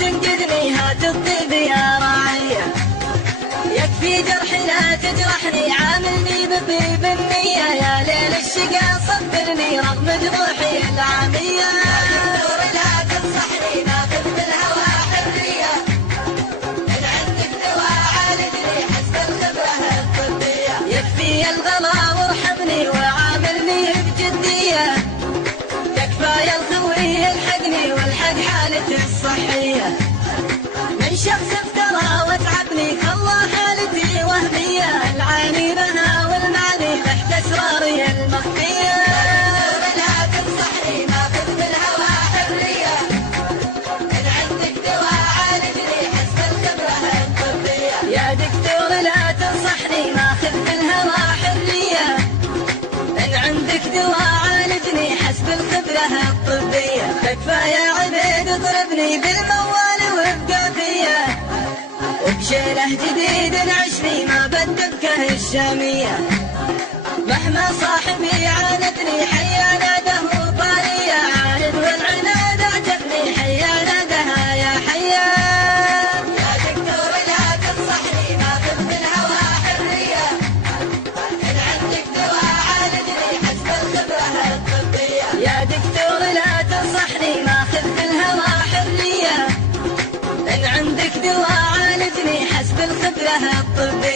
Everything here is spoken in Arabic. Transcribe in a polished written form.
تنقذني هات الطيب يا راعية. يكفي جرح لا تجرحني عاملني بطيب النية، يا ليل الشقا صبرني رغم جروحي العامية. يا دكتور لا تنصحني ناخذ بالهوى حرية، إن عندك دواء عالجني حسب الخبرة الطبية. يكفي الغلا وارحمني وعاملني بجدية، يا الخوي يلحقني والحق حالتي الصحية. من شخص افترى وتعبني الله حالتي وهمية، العاني بها والمعني تحت اسراري المخفية. لا تنصحني ناخذ بالهوى حرية، إن عندك دواء عالجني حسب الخبرة الطبية. يا دكتور لا تنصحني ناخذ بالهوى حرية، إن عندك دواء عالجني حسب الخبرة الطبية. تكفى يا عبيد اضربني بالموال وابقى فيا، وبشيله جديد عشني ما بدبكه الشامية. مهما صاحبي عاندني حيا ناده طالية، عاند والعناد اعجبني حيا نادها يا حيا. يا دكتور لا تنصحني ناخذ بالهوى حرية، إن عندك دواء عالجني حسب الخبرة الطبية. يا دكتور لا تنصحني ناخذ بالهوى حرية، إن عندك دواء عالجني حسب الخبرة الطبية.